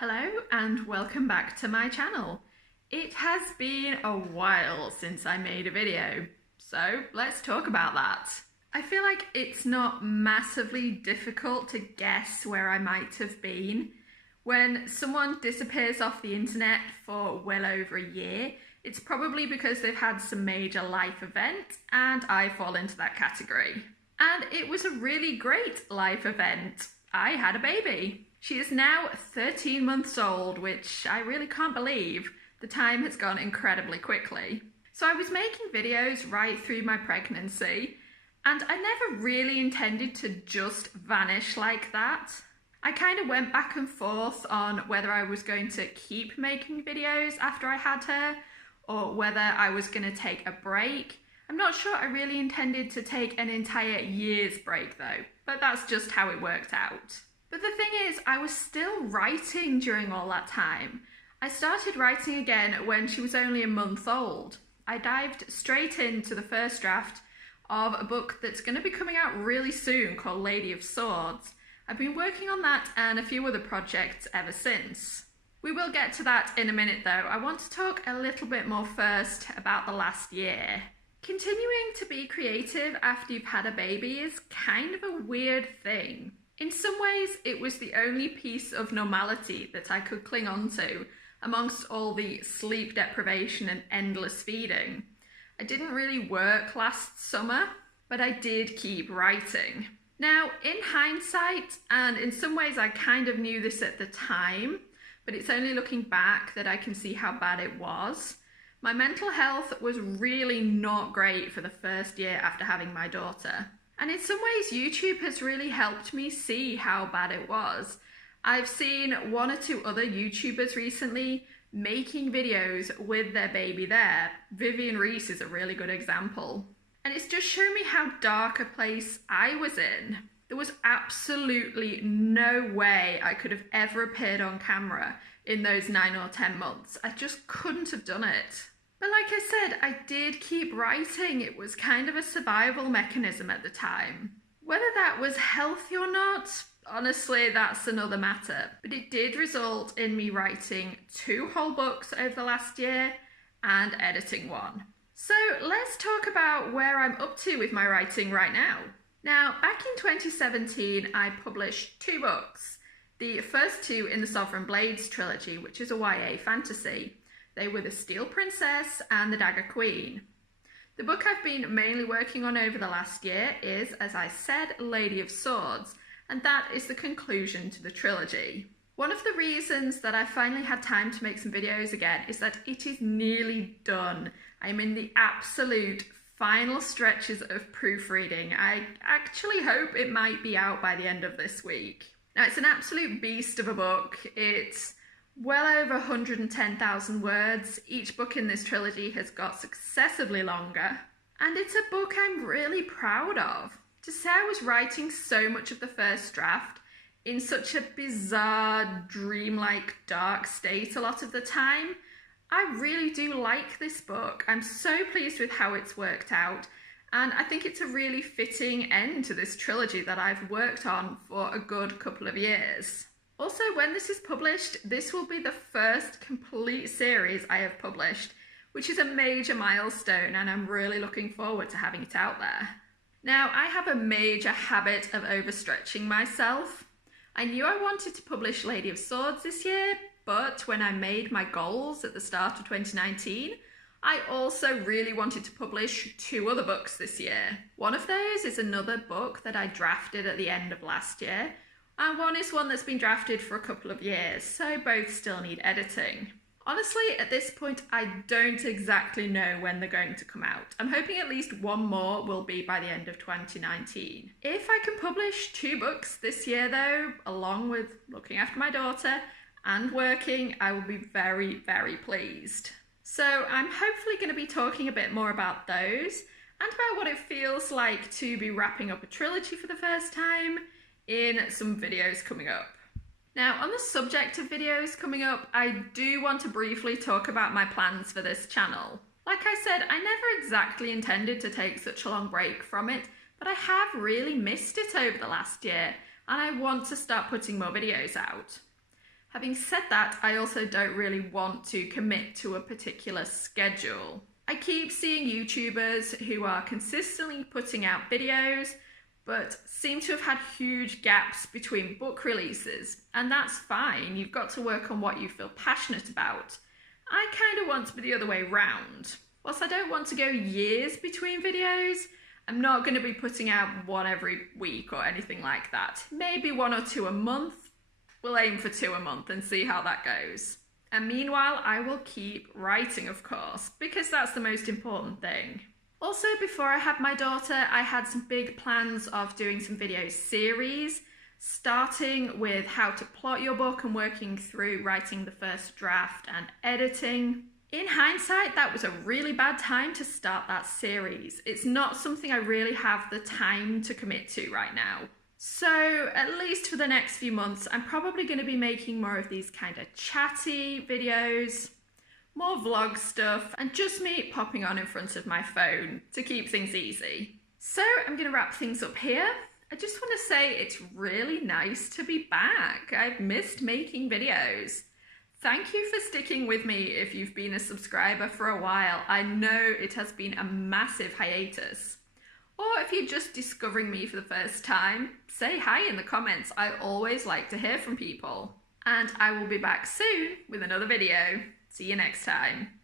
Hello and welcome back to my channel. It has been a while since I made a video, so let's talk about that. I feel like it's not massively difficult to guess where I might have been. When someone disappears off the internet for well over a year, it's probably because they've had some major life event, and I fall into that category. And it was a really great life event. I had a baby. She is now 13 months old, which I really can't believe. The time has gone incredibly quickly. So I was making videos right through my pregnancy, and I never really intended to just vanish like that. I kind of went back and forth on whether I was going to keep making videos after I had her, or whether I was going to take a break. I'm not sure I really intended to take an entire year's break though, but that's just how it worked out. But the thing is, I was still writing during all that time. I started writing again when she was only a month old. I dived straight into the first draft of a book that's going to be coming out really soon called Lady of Swords. I've been working on that and a few other projects ever since. We will get to that in a minute though. I want to talk a little bit more first about the last year. Continuing to be creative after you've had a baby is kind of a weird thing. In some ways, it was the only piece of normality that I could cling on to amongst all the sleep deprivation and endless feeding. I didn't really work last summer, but I did keep writing. Now, in hindsight, and in some ways I kind of knew this at the time, but it's only looking back that I can see how bad it was. My mental health was really not great for the first year after having my daughter. And in some ways, YouTube has really helped me see how bad it was. I've seen one or two other YouTubers recently making videos with their baby there. Vivian Reese is a really good example. And it's just shown me how dark a place I was in. There was absolutely no way I could have ever appeared on camera in those 9 or 10 months. I just couldn't have done it. But like I said, I did keep writing. It was kind of a survival mechanism at the time. Whether that was healthy or not, honestly, that's another matter. But it did result in me writing 2 whole books over the last year and editing 1. So let's talk about where I'm up to with my writing right now. Now, back in 2017, I published 2 books. The first 2 in the Sovereign Blades trilogy, which is a YA fantasy. They were The Steel Princess and The Dagger Queen. The book I've been mainly working on over the last year is, as I said, Lady of Swords, and that is the conclusion to the trilogy. One of the reasons that I finally had time to make some videos again is that it is nearly done. I'm in the absolute final stretches of proofreading. I actually hope it might be out by the end of this week. Now, it's an absolute beast of a book. It's well over 110,000 words. Each book in this trilogy has got successively longer, and it's a book I'm really proud of. To say I was writing so much of the first draft in such a bizarre, dreamlike, dark state a lot of the time, I really do like this book. I'm so pleased with how it's worked out, and I think it's a really fitting end to this trilogy that I've worked on for a good couple of years. Also, when this is published, this will be the first complete series I have published, which is a major milestone, and I'm really looking forward to having it out there. Now, I have a major habit of overstretching myself. I knew I wanted to publish Lady of Swords this year, but when I made my goals at the start of 2019, I also really wanted to publish 2 other books this year. One of those is another book that I drafted at the end of last year, and one is one that's been drafted for a couple of years, so both still need editing. Honestly, at this point, I don't exactly know when they're going to come out. I'm hoping at least 1 more will be by the end of 2019. If I can publish 2 books this year though, along with looking after my daughter and working, I will be very, very pleased. So I'm hopefully going to be talking a bit more about those and about what it feels like to be wrapping up a trilogy for the first time in some videos coming up. Now, on the subject of videos coming up, I do want to briefly talk about my plans for this channel. Like I said, I never exactly intended to take such a long break from it, but I have really missed it over the last year, and I want to start putting more videos out. Having said that, I also don't really want to commit to a particular schedule. I keep seeing YouTubers who are consistently putting out videos, but seem to have had huge gaps between book releases, and that's fine. You've got to work on what you feel passionate about. I kind of want to be the other way round. Whilst I don't want to go years between videos, I'm not going to be putting out one every week or anything like that. Maybe 1 or 2 a month. We'll aim for 2 a month and see how that goes. And meanwhile, I will keep writing, of course, because that's the most important thing. Also, before I had my daughter, I had some big plans of doing some video series, starting with how to plot your book and working through writing the first draft and editing. In hindsight, that was a really bad time to start that series. It's not something I really have the time to commit to right now. So at least for the next few months, I'm probably going to be making more of these kind of chatty videos, more vlog stuff, and just me popping on in front of my phone to keep things easy. So I'm going to wrap things up here. I just want to say it's really nice to be back. I've missed making videos. Thank you for sticking with me if you've been a subscriber for a while. I know it has been a massive hiatus. Or if you're just discovering me for the first time, say hi in the comments. I always like to hear from people. And I will be back soon with another video. See you next time.